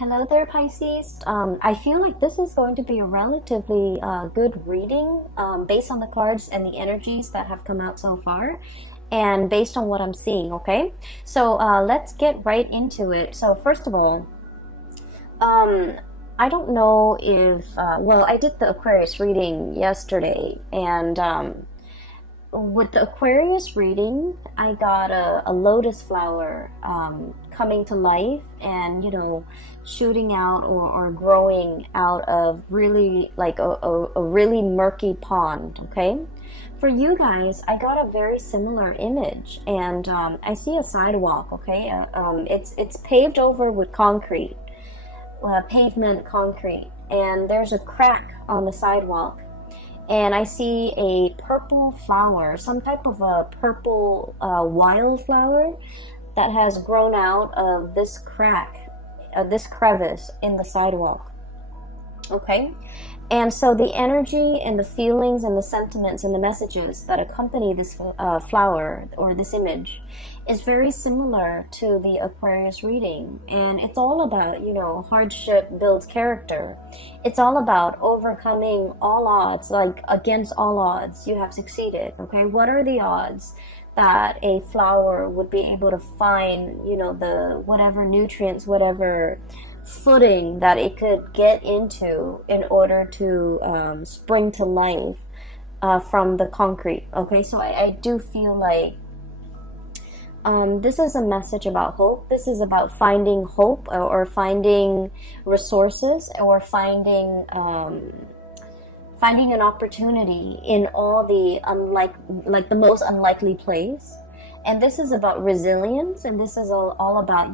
Hello there, Pisces. I feel like this is going to be a relatively good reading based on the cards and the energies that have come out so far and based on what I'm seeing, okay? So let's get right into it. So first of all, I don't know if, well, I did the Aquarius reading yesterday, and with the Aquarius reading, I got a lotus flower coming to life and, shooting out or growing out of really like a really murky pond, okay? For you guys, I got a very similar image, and I see a sidewalk, okay? It's paved over with concrete, pavement concrete, and there's a crack on the sidewalk. And I see a purple flower, some type of a purple wildflower that has grown out of this crack, this crevice in the sidewalk. Okay? And so the energy and the feelings and the sentiments and the messages that accompany this flower or this image is very similar to the Aquarius reading. And it's all about, hardship builds character. It's all about overcoming all odds, like against all odds, you have succeeded. Okay, what are the odds that a flower would be able to find, the whatever nutrients, whatever footing that it could get into in order to spring to life from the concrete. Okay, so I do feel like this is a message about hope. This is about finding hope or finding resources or finding an opportunity in all the like the most unlikely place. And this is about resilience, and this is all about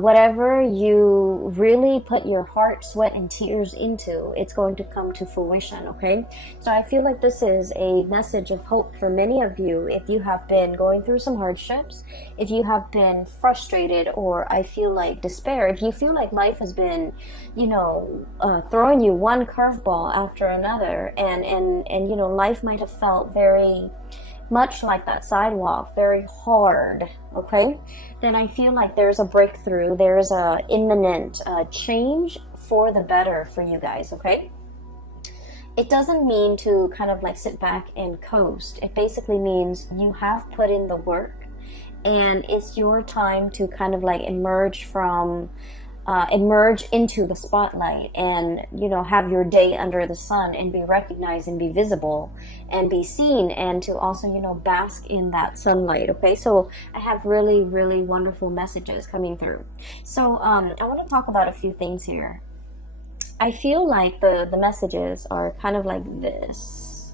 whatever you really put your heart, sweat, and tears into, it's going to come to fruition, okay? So I feel like this is a message of hope for many of you if you have been going through some hardships, if you have been frustrated, or I feel like despair, if you feel like life has been, throwing you one curveball after another, and life might have felt very much like that sidewalk, very hard, okay? Then I feel like there's a breakthrough, there's a imminent change for the better for you guys, okay? It doesn't mean to kind of like sit back and coast. It basically means you have put in the work, and it's your time to kind of like emerge into the spotlight and have your day under the sun and be recognized and be visible and be seen, and to also bask in that sunlight. Okay, so I have really, really wonderful messages coming through. So I want to talk about a few things here. I feel like the messages are kind of like this.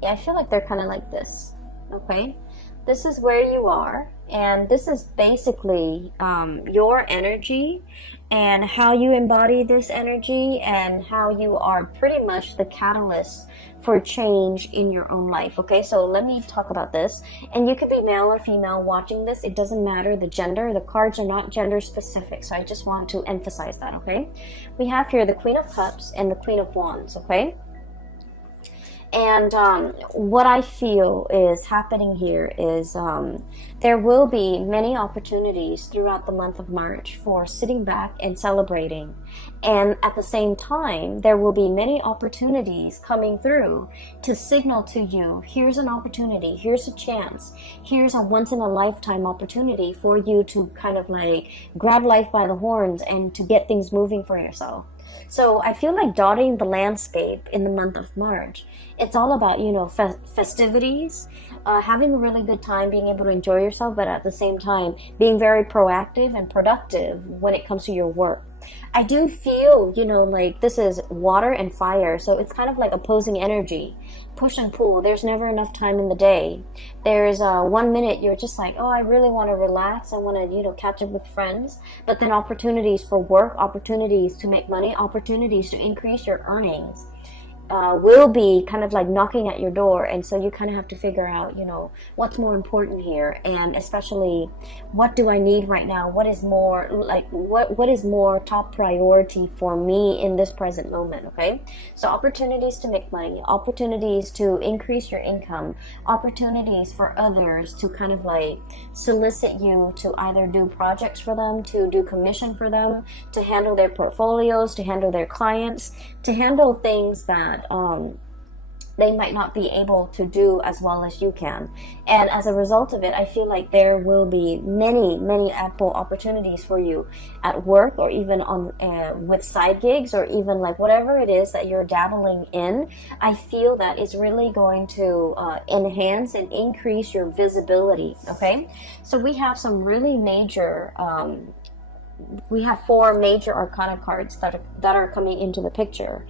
Yeah, I feel like they're kind of like this. Okay, this is where you are, and this is basically your energy and how you embody this energy and how you are pretty much the catalyst for change in your own life. Okay, so let me talk about this. And you could be male or female watching this. It doesn't matter the gender. The cards are not gender specific, so I just want to emphasize that, okay? We have here the Queen of Cups and the Queen of Wands, okay? And what I feel is happening here is there will be many opportunities throughout the month of March for sitting back and celebrating. And at the same time, there will be many opportunities coming through to signal to you, here's an opportunity, here's a chance, here's a once-in-a-lifetime opportunity for you to kind of like grab life by the horns and to get things moving for yourself. So I feel like dotting the landscape in the month of March. It's all about, festivities, having a really good time, being able to enjoy yourself, but at the same time, being very proactive and productive when it comes to your work. I do feel, like this is water and fire, so it's kind of like opposing energy, push and pull. There's never enough time in the day. There's 1 minute you're just like, oh, I really want to relax, I want to, catch up with friends, but then opportunities for work, opportunities to make money, opportunities to increase your earnings will be kind of like knocking at your door, and so you kind of have to figure out, you know, what's more important here, and especially what do I need right now, what is more like what is more top priority for me in this present moment. Okay, so opportunities to make money, opportunities to increase your income, opportunities for others to kind of like solicit you to either do projects for them, to do commission for them, to handle their portfolios, to handle their clients, to handle things that they might not be able to do as well as you can. And as a result of it, I feel like there will be many ample opportunities for you at work, or even on with side gigs, or even like whatever it is that you're dabbling in. I feel that it's really going to enhance and increase your visibility. Okay, so we have some really major we have 4 major arcana cards that are coming into the picture.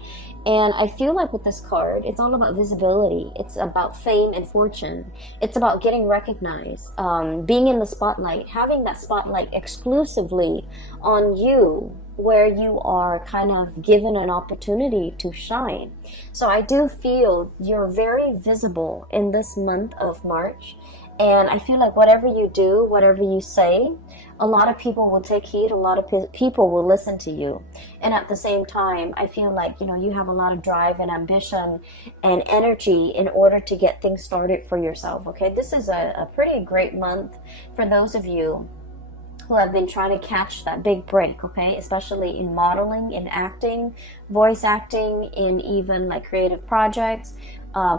And I feel like with this card, it's all about visibility. It's about fame and fortune. It's about getting recognized, being in the spotlight, having that spotlight exclusively on you, where you are kind of given an opportunity to shine. So I do feel you're very visible in this month of March. And I feel like whatever you do, whatever you say, a lot of people will take heed, a lot of people will listen to you. And at the same time, I feel like, you know, you have a lot of drive and ambition and energy in order to get things started for yourself. Okay, this is a pretty great month for those of you who have been trying to catch that big break, okay, especially in modeling, in acting, voice acting, in even like creative projects,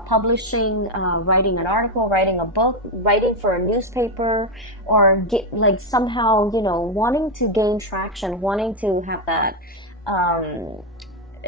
publishing, writing an article, writing a book, writing for a newspaper, or get like somehow, you know, wanting to gain traction, wanting to have that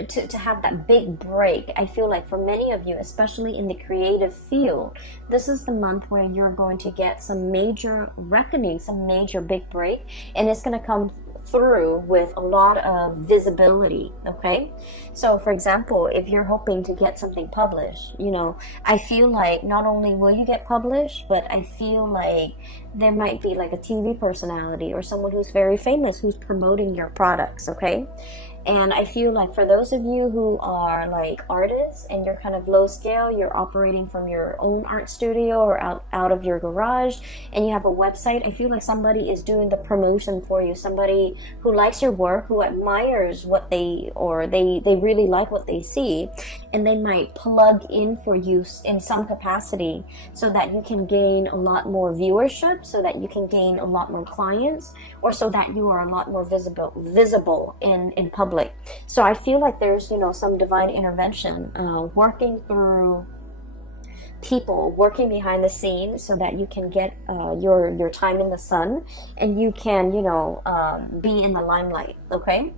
to have that big break. I feel like for many of you, especially in the creative field, this is the month where you're going to get some major reckoning, some major big break, and it's going to come through with a lot of visibility. Okay, so for example, if you're hoping to get something published, you know, I feel like not only will you get published, but I feel like there might be like a TV personality or someone who's very famous who's promoting your products. Okay, and I feel like for those of you who are like artists and you're kind of low scale, you're operating from your own art studio or out of your garage, and you have a website, I feel like somebody is doing the promotion for you. Somebody who likes your work, who admires what they really like what they see, and they might plug in for you in some capacity so that you can gain a lot more viewership, so that you can gain a lot more clients, or so that you are a lot more visible in public. So I feel like there's, you know, some divine intervention working through people, working behind the scenes, so that you can get your time in the sun, and you can, you know, be in the limelight. Okay,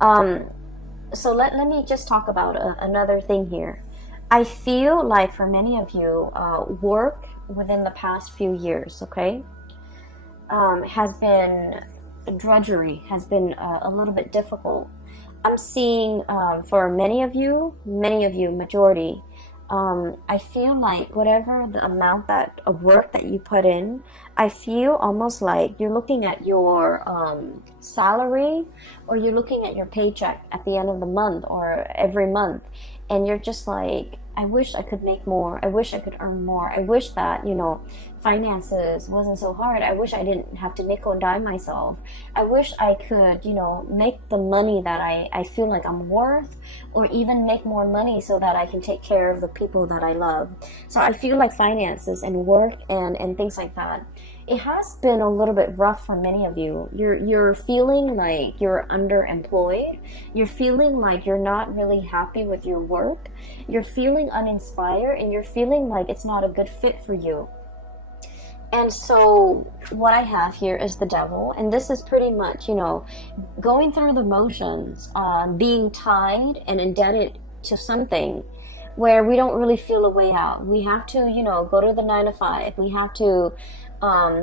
so let me just talk about another thing here. I feel like for many of you, work within the past few years, okay, has been drudgery, has been a little bit difficult. I'm seeing for many of you, majority, I feel like whatever the amount of work that you put in, I feel almost like you're looking at your salary, or you're looking at your paycheck at the end of the month or every month, and you're just like, I wish I could make more. I wish I could earn more. I wish that, you know, finances wasn't so hard. I wish I didn't have to nickel and dime myself. I wish I could, you know, make the money that I feel like I'm worth, or even make more money so that I can take care of the people that I love. So I feel like finances and work and things like that, it has been a little bit rough for many of you. You're feeling like you're underemployed. You're feeling like you're not really happy with your work. You're feeling uninspired, and you're feeling like it's not a good fit for you. And so what I have here is the devil, and this is pretty much, you know, going through the motions, being tied and indebted to something where we don't really feel a way out. We have to, you know, go to the 9 to 5. We have to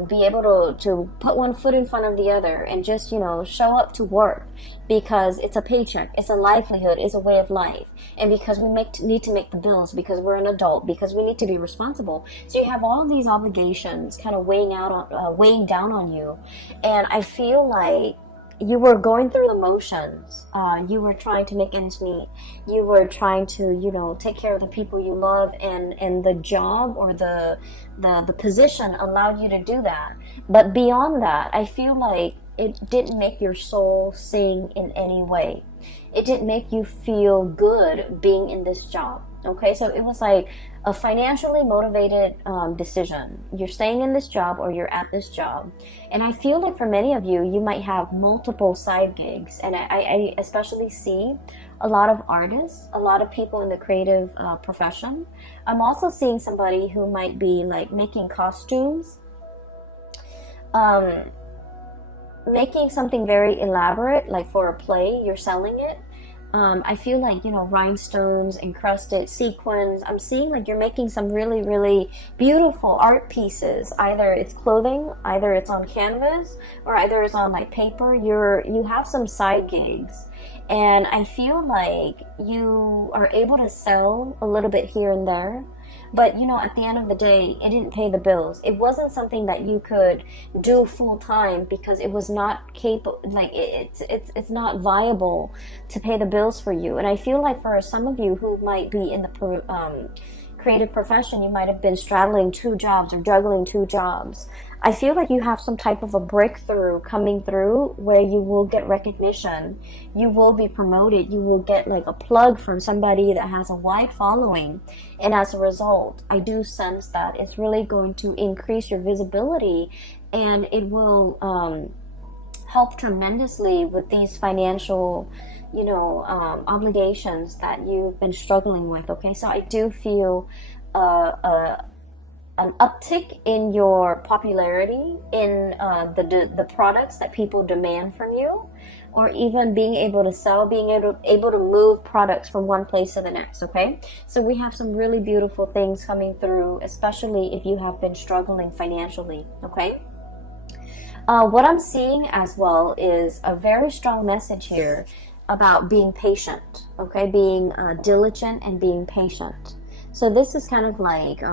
be able to put one foot in front of the other and just, you know, show up to work, because it's a paycheck, it's a livelihood, it's a way of life, and because we need to make the bills, because we're an adult, because we need to be responsible. So you have all of these obligations kind of weighing down on you, and I feel like you were going through the motions. You were trying to make ends meet. You were trying to, you know, take care of the people you love, and the job or the position allowed you to do that. But beyond that, I feel like it didn't make your soul sing in any way. It didn't make you feel good being in this job. Okay, so it was like a financially motivated decision. You're staying in this job or you're at this job. And I feel like for many of you, you might have multiple side gigs. And I especially see a lot of artists, a lot of people in the creative profession. I'm also seeing somebody who might be like making costumes, making something very elaborate, like for a play, you're selling it. I feel like, you know, rhinestones, encrusted sequins. I'm seeing like you're making some really, really beautiful art pieces. Either it's clothing, either it's on canvas, or either it's on like paper. You have some side gigs. And I feel like you are able to sell a little bit here and there. But, you know, at the end of the day, it didn't pay the bills. It wasn't something that you could do full time because it was not capable, like it's not viable to pay the bills for you. And I feel like for some of you who might be in the creative profession, you might have been straddling two jobs or juggling two jobs. I feel like you have some type of a breakthrough coming through where you will get recognition, you will be promoted, you will get like a plug from somebody that has a wide following, and as a result, I do sense that it's really going to increase your visibility, and it will help tremendously with these financial, you know, obligations that you've been struggling with. Okay, so I do feel an uptick in your popularity in the products that people demand from you, or even being able to sell, being able to move products from one place to the next. Okay, so we have some really beautiful things coming through, especially if you have been struggling financially. Okay, what I'm seeing as well is a very strong message here about being patient. Okay, being diligent and being patient. So this is kind of like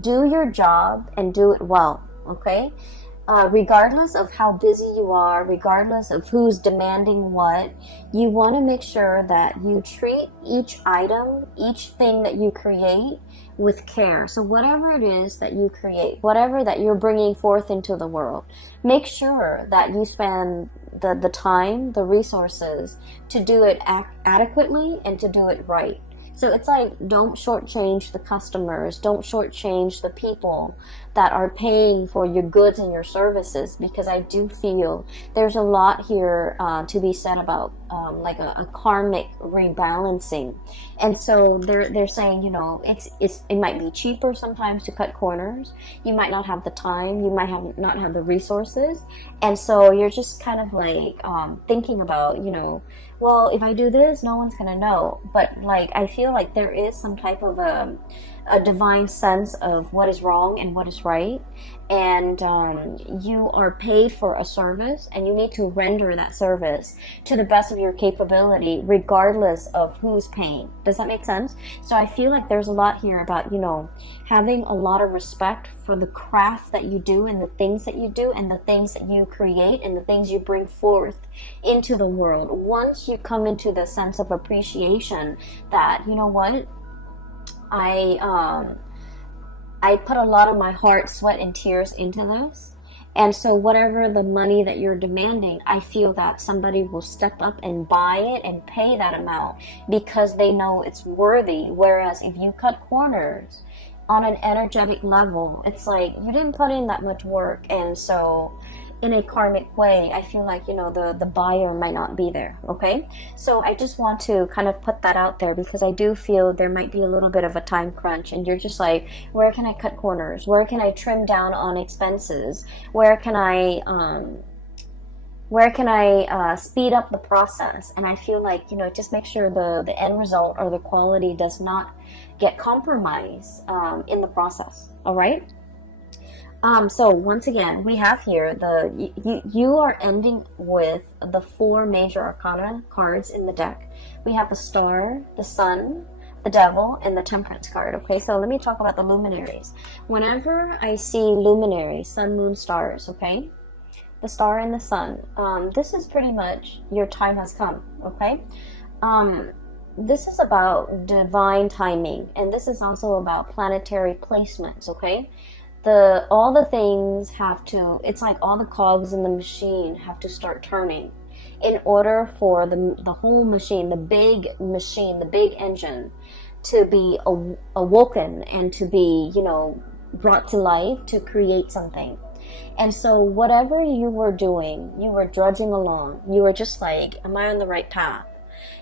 do your job and do it well, okay? Regardless of how busy you are, regardless of who's demanding what, you want to make sure that you treat each item, each thing that you create with care. So whatever it is that you create, whatever that you're bringing forth into the world, make sure that you spend the time, the resources to do it adequately and to do it right. So it's like, don't shortchange the customers, don't shortchange the people that are paying for your goods and your services, because I do feel there's a lot here to be said about like a karmic rebalancing. And so they're saying, you know, it might be cheaper sometimes to cut corners. You might not have the time, you might not have the resources, and so you're just kind of like thinking about, you know, well, if I do this, no one's gonna know. But like, I feel like there is some type of a divine sense of what is wrong and what is right, and you are paid for a service, and you need to render that service to the best of your capability, regardless of who's paying. Does that make sense? So I feel like there's a lot here about, you know, having a lot of respect for the craft that you do and the things that you do and the things that you create and the things you bring forth into the world. Once you come into the sense of appreciation that, you know what, I put a lot of my heart, sweat, and tears into this. And so whatever the money that you're demanding, I feel that somebody will step up and buy it and pay that amount because they know it's worthy. Whereas if you cut corners on an energetic level, it's like you didn't put in that much work. And so in a karmic way, I feel like, you know, the buyer might not be there. Okay, so I just want to kind of put that out there because I do feel there might be a little bit of a time crunch, and you're just like, where can I cut corners? Where can I trim down on expenses? Where can I speed up the process? And I feel like, you know, just make sure the end result or the quality does not get compromised in the process. All right. So once again, we have here you are ending with the 4 major arcana cards in the deck. We have the Star, the Sun, the Devil, and the Temperance card. Okay, so let me talk about the luminaries. Whenever I see luminaries, Sun, Moon, Stars, okay, the star and the sun, this is pretty much your time has come, okay? This is about divine timing, and this is also about planetary placements, okay? All the things have to, it's like all the cogs in the machine have to start turning in order for the whole machine, the big engine, to be awoken and to be, you know, brought to life to create something. And so whatever you were doing, you were drudging along. You were just like, am I on the right path?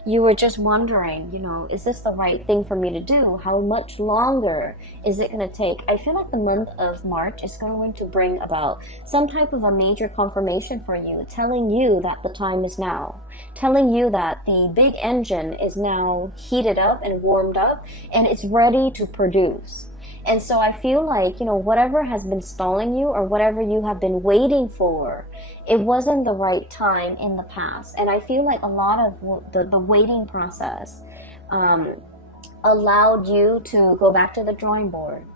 You were just wondering, you know, is this the right thing for me to do? How much longer is it going to take? I feel like the month of March is going to bring about some type of a major confirmation for you, telling you that the time is now, telling you that the big engine is now heated up and warmed up and it's ready to produce. And so I feel like, you know, whatever has been stalling you or whatever you have been waiting for, it wasn't the right time in the past. And I feel like a lot of the waiting process allowed you to go back to the drawing board,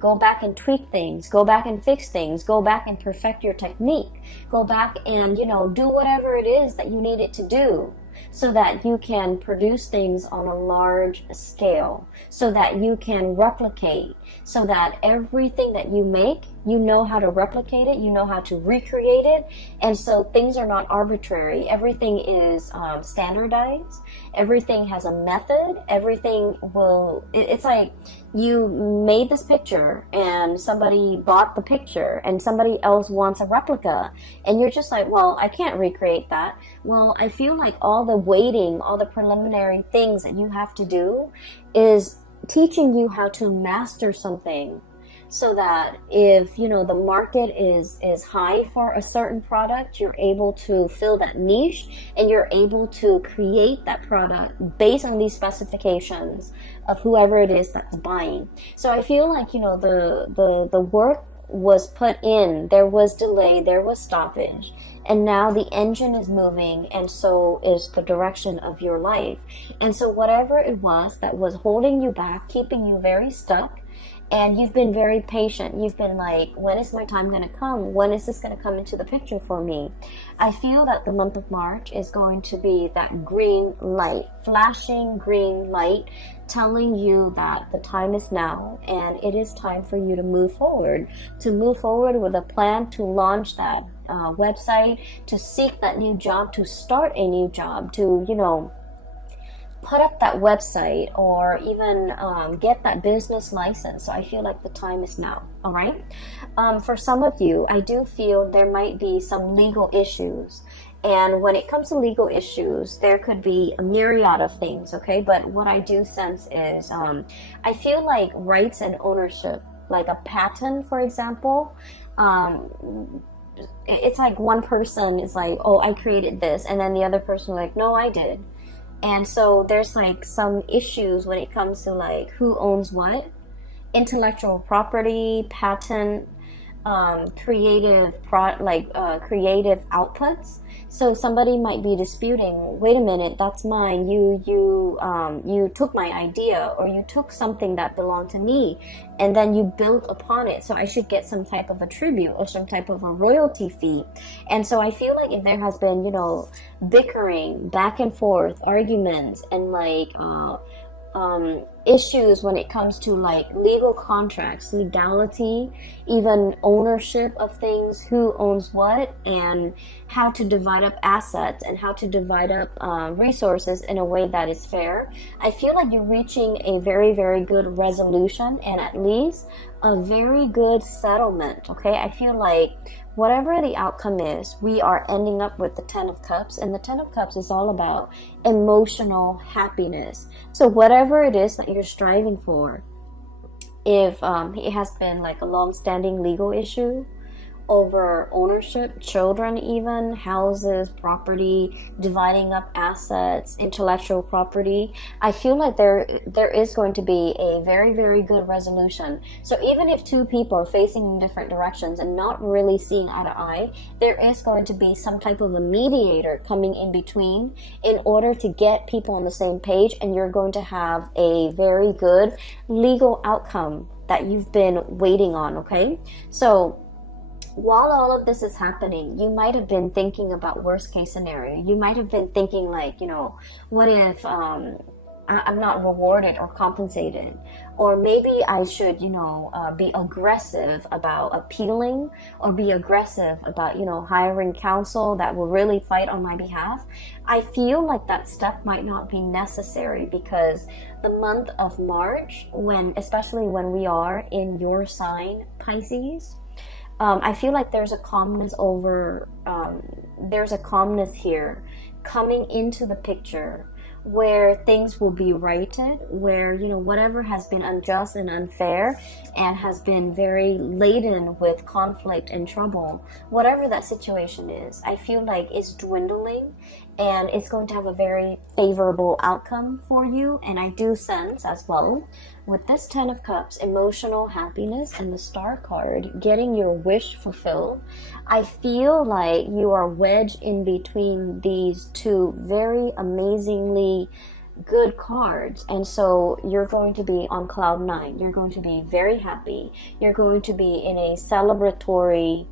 go back and tweak things, go back and fix things, go back and perfect your technique, go back and, you know, do whatever it is that you needed to do, so that you can produce things on a large scale, so that you can replicate, so that everything that you make, you know how to replicate it, you know how to recreate it, and so things are not arbitrary. Everything is standardized, everything has a method, everything will, it's like you made this picture and somebody bought the picture and somebody else wants a replica, and you're just like, well, I can't recreate that. Well, I feel like all the waiting, all the preliminary things that you have to do is teaching you how to master something, so that if, you know, the market is high for a certain product, you're able to fill that niche and you're able to create that product based on these specifications of whoever it is that's buying. So I feel like, you know, the work was put in, there was delay, there was stoppage, and now the engine is moving, and so is the direction of your life. And so whatever it was that was holding you back, keeping you very stuck, and you've been very patient, you've been like, when is my time going to come? When is this going to come into the picture for me? I feel that the month of March is going to be that green light, flashing green light, telling you that the time is now and it is time for you to move forward with a plan to launch that website, to seek that new job, to start a new job, to, you know, put up that website, or even get that business license. So I feel like the time is now. All right. For some of you, I do feel there might be some legal issues. And when it comes to legal issues, there could be a myriad of things. Okay. But what I do sense is I feel like rights and ownership, like a patent, for example, it's like one person is like, oh, I created this. And then the other person like, no, I did. And so there's like some issues when it comes to like who owns what, intellectual property, patent, creative outputs. So somebody might be disputing, wait a minute, that's mine. You took my idea, or you took something that belonged to me, and then you built upon it. So I should get some type of a tribute or some type of a royalty fee. And so I feel like if there has been, you know, bickering, back and forth, arguments, and like issues when it comes to like legal contracts, legality, even ownership of things, who owns what, and how to divide up assets and how to divide up resources in a way that is fair. I feel like you're reaching a very, very good resolution, and at least a very good settlement. Okay, I feel like whatever the outcome is, we are ending up with the 10 of Cups, and the 10 of Cups is all about emotional happiness. So whatever it is that you're striving for, if it has been like a long-standing legal issue over ownership, children, even houses, property, dividing up assets, intellectual property, I feel like there is going to be a very, very good resolution. So even if two people are facing in different directions and not really seeing eye to eye, there is going to be some type of a mediator coming in between in order to get people on the same page, and you're going to have a very good legal outcome that you've been waiting on. Okay, so while all of this is happening, you might have been thinking about worst case scenario. You might have been thinking like, what if I'm not rewarded or compensated? Or maybe I should, be aggressive about appealing, or be aggressive about, hiring counsel that will really fight on my behalf. I feel like that step might not be necessary, because the month of March, especially when we are in your sign, Pisces, I feel like there's a calmness here coming into the picture, where things will be righted, where, whatever has been unjust and unfair and has been very laden with conflict and trouble, whatever that situation is, I feel like it's dwindling, and it's going to have a very favorable outcome for you. And I do sense as well, with this 10 of Cups, emotional happiness, and the Star card, getting your wish fulfilled, I feel like you are wedged in between these two very amazingly good cards. And so you're going to be on cloud 9. You're going to be very happy. You're going to be in a celebratory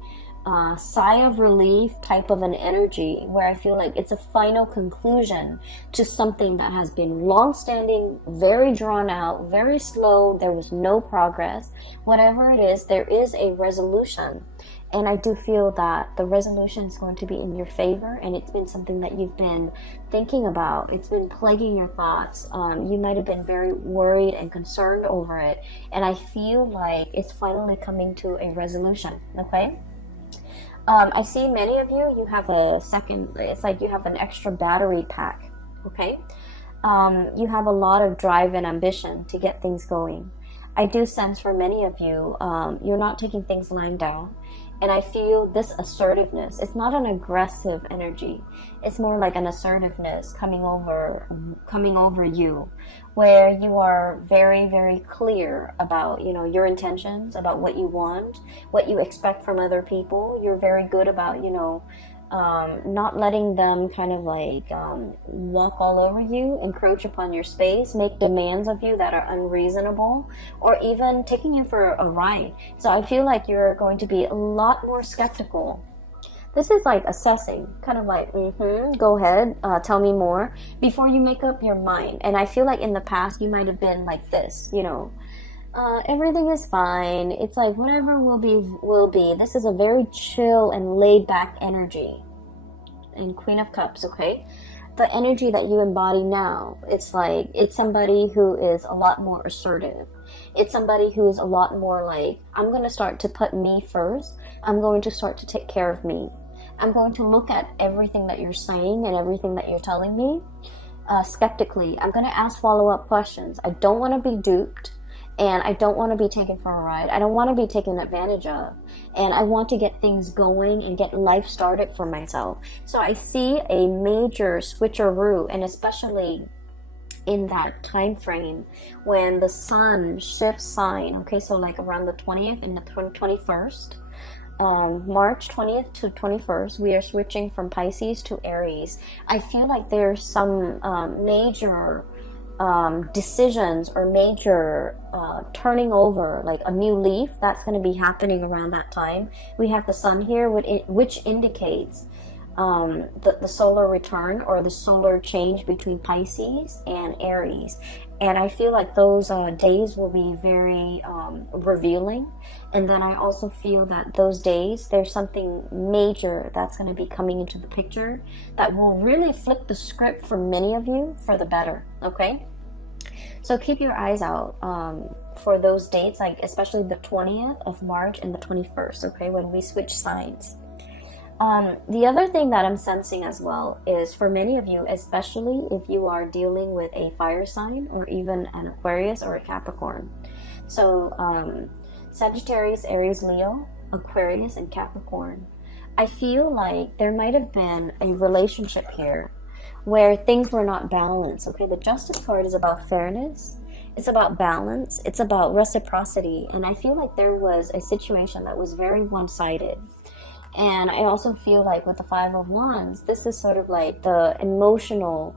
sigh of relief type of an energy, where I feel like it's a final conclusion to something that has been long-standing, very drawn out, very slow. There was no progress. Whatever it is, there is a resolution. And I do feel that the resolution is going to be in your favor, and it's been something that you've been thinking about. It's been plaguing your thoughts. You might have been very worried and concerned over it. And I feel like it's finally coming to a resolution, okay? I see many of you, you have it's like you have an extra battery pack, okay? You have a lot of drive and ambition to get things going. I do sense for many of you, you're not taking things lying down. And I feel this assertiveness. It's not an aggressive energy. It's more like an assertiveness coming over you, where you are very, very clear about, your intentions, about what you want, what you expect from other people. You're very good about, not letting them kind of like walk all over you, encroach upon your space, make demands of you that are unreasonable, or even taking you for a ride. So I feel like you're going to be a lot more skeptical. This is like assessing, kind of like, go ahead, tell me more, before you make up your mind. And I feel like in the past you might have been like this, everything is fine. It's like whatever will be, will be. This is a very chill and laid back energy. And Queen of Cups, okay? The energy that you embody now, it's like, it's somebody who is a lot more assertive. It's somebody who is a lot more like, I'm going to start to put me first. I'm going to start to take care of me. I'm going to look at everything that you're saying and everything that you're telling me skeptically. I'm going to ask follow-up questions. I don't want to be duped. And I don't want to be taken for a ride. I don't want to be taken advantage of. And I want to get things going and get life started for myself. So I see a major switcheroo, and especially in that time frame when the sun shifts sign. Okay, so like around the 20th and the 21st. March 20th to 21st, we are switching from Pisces to Aries. I feel like there's some major decisions or major turning over, like a new leaf that's going to be happening around that time. We have the sun here, which indicates the solar return or the solar change between Pisces and Aries. And I feel like those days will be very revealing. And then I also feel that those days, there's something major that's going to be coming into the picture that will really flip the script for many of you for the better, okay? So keep your eyes out for those dates, like especially the 20th of March and the 21st, okay, when we switch signs. The other thing that I'm sensing as well is for many of you, especially if you are dealing with a fire sign or even an Aquarius or a Capricorn. So Sagittarius, Aries, Leo, Aquarius, and Capricorn. I feel like there might have been a relationship here where things were not balanced. Okay, the Justice card is about fairness. It's about balance. It's about reciprocity. And I feel like there was a situation that was very one-sided. And I also feel like with the Five of Wands, this is sort of like the emotional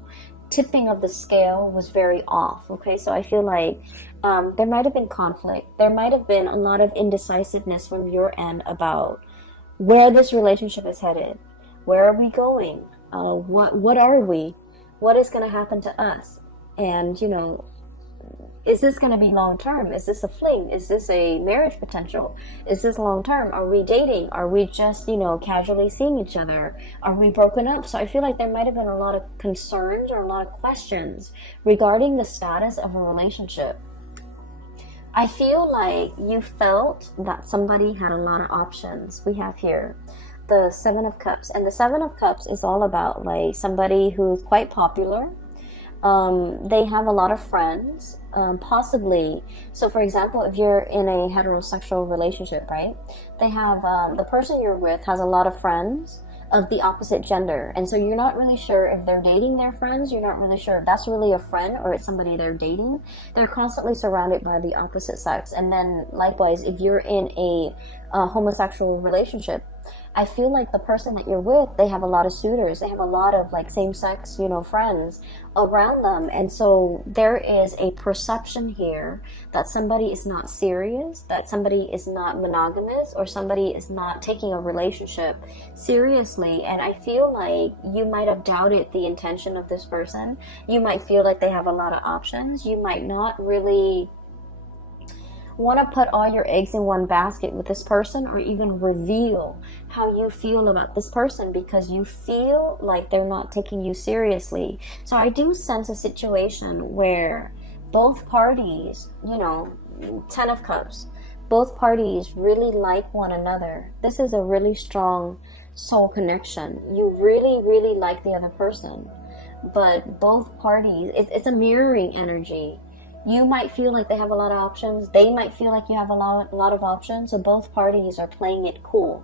tipping of the scale was very off. Okay, so I feel like there might have been conflict. There might have been a lot of indecisiveness from your end about where this relationship is headed. Where are we going? What are we? What is going to happen to us? And, you know, is this going to be long term? Is this a fling? Is this a marriage potential? Is this long term? Are we dating? Are we just, you know, casually seeing each other? Are we broken up? So I feel like there might have been a lot of concerns or a lot of questions regarding the status of a relationship. I feel like you felt that somebody had a lot of options. We have here the Seven of Cups, and the Seven of Cups is all about like somebody who's quite popular. They have a lot of friends, possibly. So for example, if you're in a heterosexual relationship, right, they have the person you're with has a lot of friends of the opposite gender, and so you're not really sure if they're dating their friends. You're not really sure if that's really a friend or it's somebody they're dating. They're constantly surrounded by the opposite sex. And then likewise, if you're in a homosexual relationship, I feel like the person that you're with, they have a lot of suitors. They have a lot of like same-sex, you know, friends around them. And so there is a perception here that somebody is not serious, that somebody is not monogamous, or somebody is not taking a relationship seriously. And I feel like you might have doubted the intention of this person. You might feel like they have a lot of options. You might not really want to put all your eggs in one basket with this person, or even reveal how you feel about this person, because you feel like they're not taking you seriously. So I do sense a situation where both parties, you know, 10 of Cups, both parties really like one another. This is a really strong soul connection. You really, really like the other person, but both parties, it's a mirroring energy. You might feel like they have a lot of options. They might feel like you have a lot of options. So both parties are playing it cool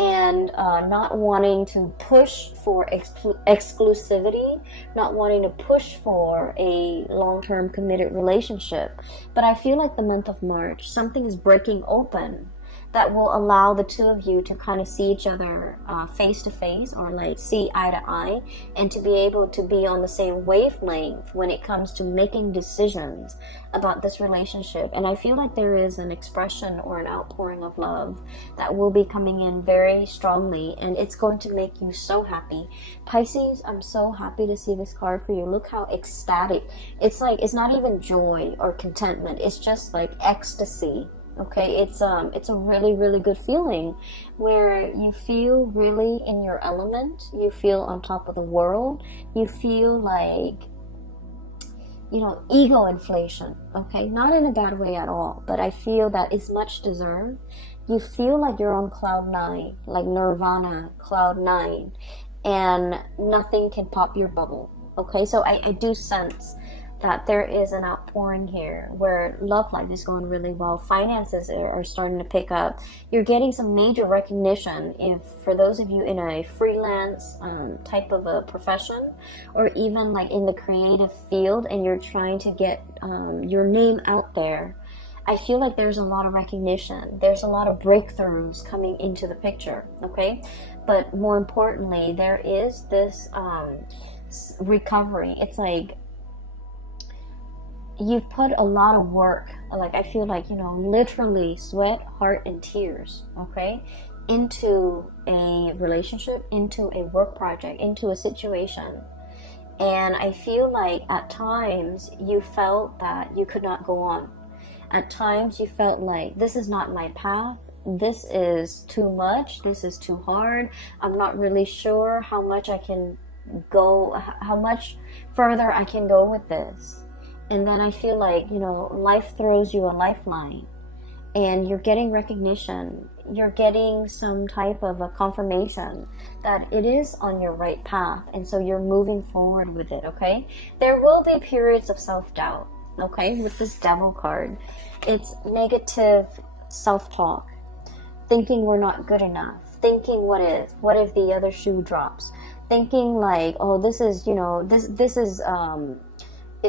and not wanting to push for exclusivity, not wanting to push for a long-term committed relationship. But I feel like the month of March, something is breaking open that will allow the two of you to kind of see each other face to face, or like see eye to eye, and to be able to be on the same wavelength when it comes to making decisions about this relationship. And I feel like there is an expression or an outpouring of love that will be coming in very strongly, and it's going to make you so happy. Pisces, I'm so happy to see this card for you. Look how ecstatic. It's like, it's not even joy or contentment. It's just like ecstasy. Okay, it's a really, really good feeling where you feel really in your element. You feel on top of the world. You feel like, you know, ego inflation. Okay, not in a bad way at all, but I feel that it's much deserved. You feel like you're on cloud 9, like Nirvana, cloud 9, and nothing can pop your bubble. Okay, so I do sense that there is an outpouring here where love life is going really well. Finances are starting to pick up. You're getting some major recognition. If for those of you in a freelance type of a profession, or even like in the creative field, and you're trying to get your name out there, I feel like there's a lot of recognition. There's a lot of breakthroughs coming into the picture, okay? But more importantly, there is this recovery. It's like you've put a lot of work, like I feel like, you know, literally sweat, heart, and tears, okay, into a relationship, into a work project, into a situation. And I feel like at times you felt that you could not go on. At times you felt like, this is not my path. This is too much. This is too hard. I'm not really sure how much I can go, how much further I can go with this. And then I feel like, you know, life throws you a lifeline, and you're getting recognition. You're getting some type of a confirmation that it is on your right path. And so you're moving forward with it, okay? There will be periods of self-doubt, okay? With this Devil card, it's negative self-talk, thinking we're not good enough, thinking what if the other shoe drops, thinking like, oh, this is, you know, this is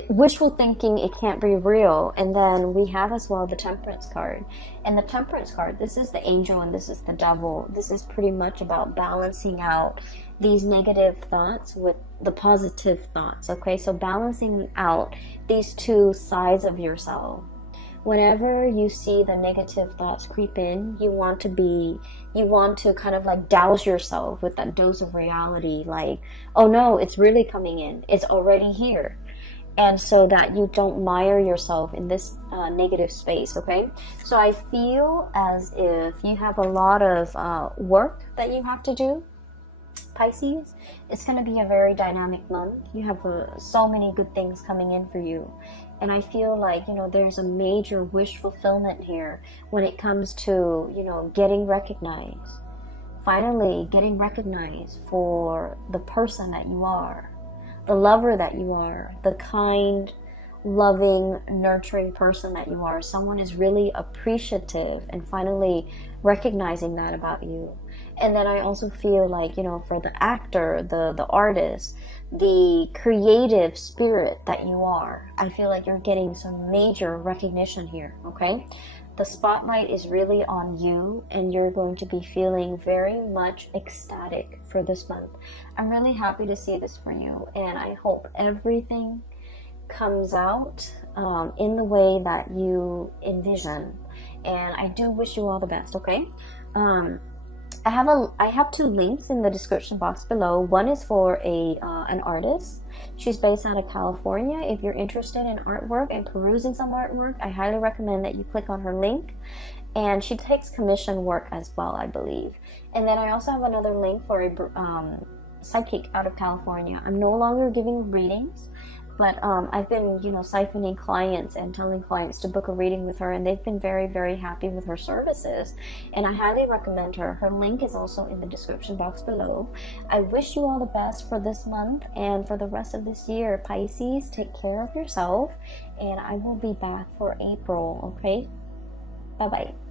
wishful thinking, it can't be real. And then we have as well the Temperance card. And the Temperance card, this is the angel and this is the devil. This is pretty much about balancing out these negative thoughts with the positive thoughts, okay? So balancing out these two sides of yourself, whenever you see the negative thoughts creep in, you want to kind of like douse yourself with that dose of reality, like, oh no, it's really coming in, it's already here. And so that you don't mire yourself in this negative space, okay? So I feel as if you have a lot of work that you have to do, Pisces. It's going to be a very dynamic month. You have so many good things coming in for you. And I feel like, there's a major wish fulfillment here when it comes to, getting recognized. Finally, getting recognized for the person that you are, the lover that you are, the kind, loving, nurturing person that you are. Someone is really appreciative and finally recognizing that about you. And then I also feel like, for the actor, the artist, the creative spirit that you are, I feel like you're getting some major recognition here, okay? The spotlight is really on you, and you're going to be feeling very much ecstatic for this month. I'm really happy to see this for you, and I hope everything comes out in the way that you envision. And I do wish you all the best, okay? I have 2 links in the description box below. One is for an artist. She's based out of California. If you're interested in artwork and perusing some artwork, I highly recommend that you click on her link. And she takes commission work as well, I believe. And then I also have another link for a psychic out of California. I'm no longer giving readings, but I've been, siphoning clients and telling clients to book a reading with her, and they've been very, very happy with her services. And I highly recommend her. Her link is also in the description box below. I wish you all the best for this month and for the rest of this year. Pisces, take care of yourself, and I will be back for April, okay? Bye-bye.